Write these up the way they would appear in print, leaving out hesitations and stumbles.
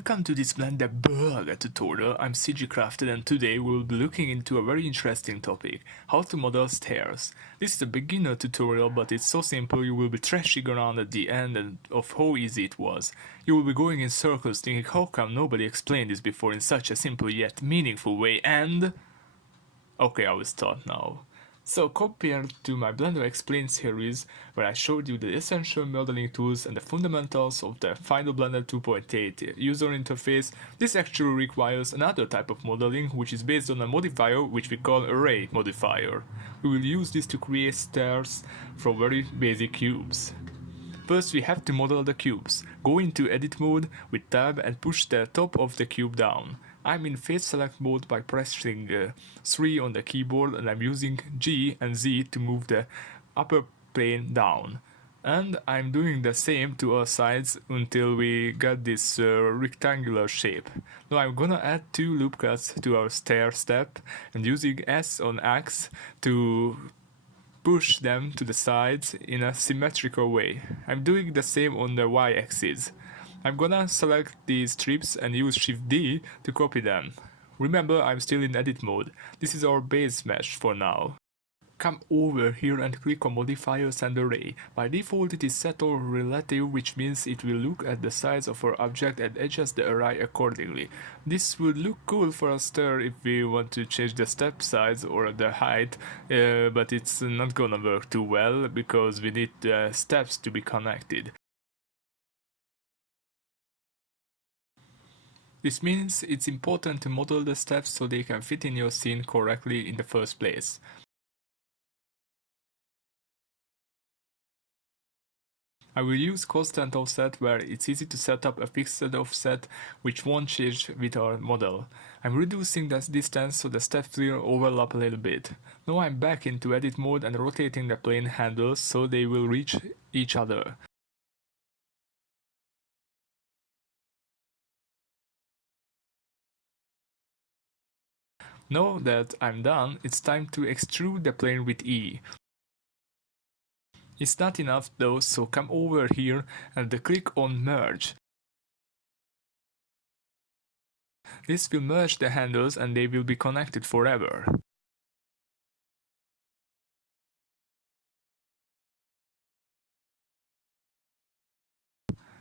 welcome to this Blender Burger tutorial. I'm CGCrafted and today we'll be looking into a very interesting topic, how to model stairs. This is a beginner tutorial, but it's so simple you will be thrashing around at the end and of how easy it was. You will be going in circles thinking how come nobody explained this before in such a simple yet meaningful way and... Okay, I will start now. So compared to my Blender Explained series, where I showed you the essential modeling tools and the fundamentals of the Final Blender 2.8 user interface, this actually requires another type of modeling which is based on a modifier which we call Array modifier. We will use this to create stairs from very basic cubes. First we have to model the cubes. Go into edit mode with tab and push the top of the cube down. I'm in face select mode by pressing 3 on the keyboard and I'm using G and Z to move the upper plane down. And I'm doing the same to all sides until we get this rectangular shape. Now I'm gonna add 2 loop cuts to our stair step and using S on X to push them to the sides in a symmetrical way. I'm doing the same on the Y axis. I'm gonna select these strips and use Shift D to copy them. Remember, I'm still in edit mode. This is our base mesh for now. Come over here and click on modifiers and array. By default it is set or relative, which means it will look at the size of our object and adjust the array accordingly. This would look cool for a stair if we want to change the step size or the height, but it's not gonna work too well because we need the steps to be connected. This means it's important to model the steps so they can fit in your scene correctly in the first place. I will use constant offset where it's easy to set up a fixed offset which won't change with our model. I'm reducing the distance so the steps will overlap a little bit. Now I'm back into edit mode and rotating the plane handles so they will reach each other. Now that I'm done, it's time to extrude the plane with E. It's not enough though, so come over here and click on Merge. This will merge the handles and they will be connected forever.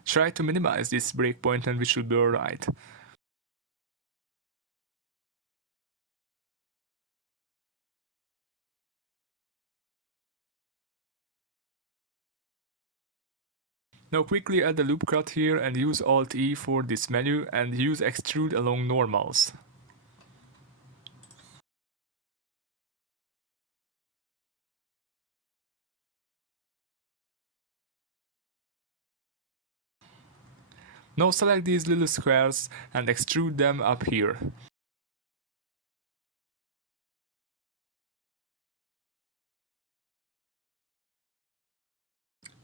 Try to minimize this breakpoint and we should be alright. Now quickly add the loop cut here and use Alt E for this menu and use extrude along normals. Now select these little squares and extrude them up here.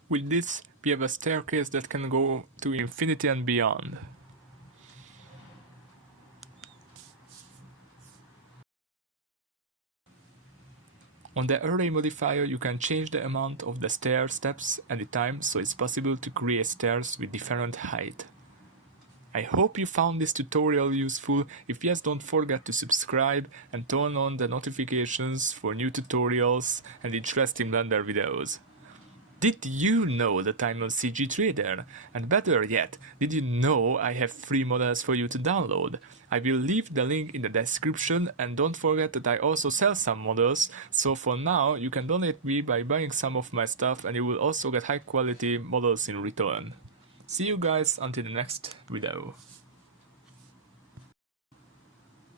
With this, we have a staircase that can go to infinity and beyond. On the array modifier, you can change the amount of the stair steps at a time, so it's possible to create stairs with different height. I hope you found this tutorial useful. If yes, don't forget to subscribe and turn on the notifications for new tutorials and interesting Blender videos. Did you know that I'm a CG trader? And better yet, did you know I have free models for you to download? I will leave the link in the description and don't forget that I also sell some models, so for now you can donate me by buying some of my stuff and you will also get high quality models in return. See you guys until the next video.